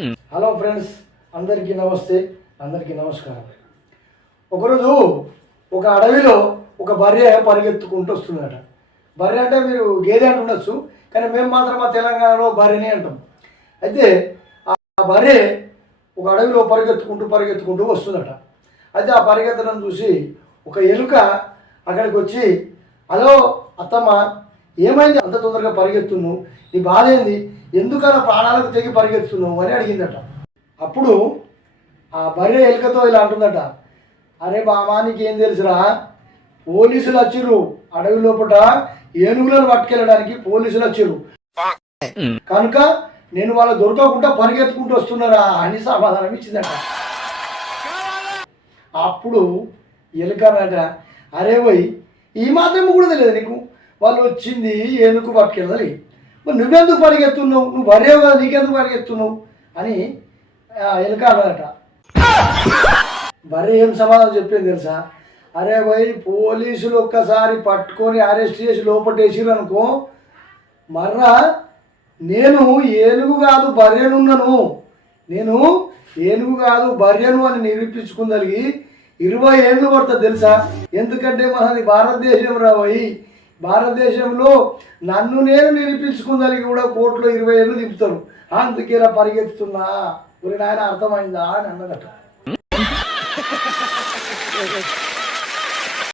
Hello friends, అందరికీ నమస్తే, అందరికీ నమస్కారం. ఒకరోజు ఒక అడవిలో ఒక బర్రె పరిగెత్తుకుంటూ వస్తుందట. బర్రె అంటే మీరు గేదె అంటూ ఉండొచ్చు, కానీ మేము మాత్రం మా తెలంగాణలో బర్రెనే అంటాం. అయితే ఆ బర్రె ఒక అడవిలో పరిగెత్తుకుంటూ వస్తుందట. అయితే ఆ పరిగెత్తడం చూసి ఒక ఎలుక అక్కడికి వచ్చి, హలో అత్తమ్మ, ఏమైంది అంత తొందరగా పరిగెత్తున్నావు, నీ బాధ ఏంది, ఎందుకలా ప్రాణాలకు తెగి పరిగెత్తున్నావు అని అడిగిందట. అప్పుడు ఆ బర్రె ఎలుకతో ఇలా అంటుందట, అరే బామా నీకేం తెలుసురా, పోలీసులు వచ్చిర్రు, అడవి లోపల ఏనుగులను పట్టుకెళ్ళడానికి పోలీసులు వచ్చిర్రు కనుక నేను వాళ్ళ దొరకకుండా పరిగెత్తుకుంటూ వస్తున్నారా అని సమాధానం ఇచ్చిందట. అప్పుడు ఎలుకనట, అరే పోయి ఈ మాత్రం కూడా తెలియదు నీకు, వాళ్ళు వచ్చింది ఏనుగు పట్టుకెళ్ళాలి, మరి నువ్వెందుకు పరిగెత్తున్నావు, నువ్వు బర్రెవు కదా నీకెందుకు పరిగెత్తున్నావు అని ఎలుక అన్నదట. బర్రె ఏం సమాధానం చెప్పింది తెలుసా, అరే భయ్ పోలీసులు ఒక్కసారి పట్టుకొని అరెస్ట్ చేసి లోపటేసిరు అనుకో, మర్రా నేను ఏనుగు కాదు బర్రెనున్నాను, నేను ఏనుగు కాదు బర్రెను అని నిరూపించుకుందలిగి 20 ఏళ్ళు పడుతుంది తెలుసా. ఎందుకంటే మనది భారతదేశం రాబోయి, భారతదేశంలో నన్ను నేను నిరూపించుకుందలిగి కూడా కోర్టులో 20 ఏళ్ళు దింపుతారు, అందుకేలా పరిగెత్తుతున్నా, ఒక నాయన అర్థమైందా అని అన్నదట.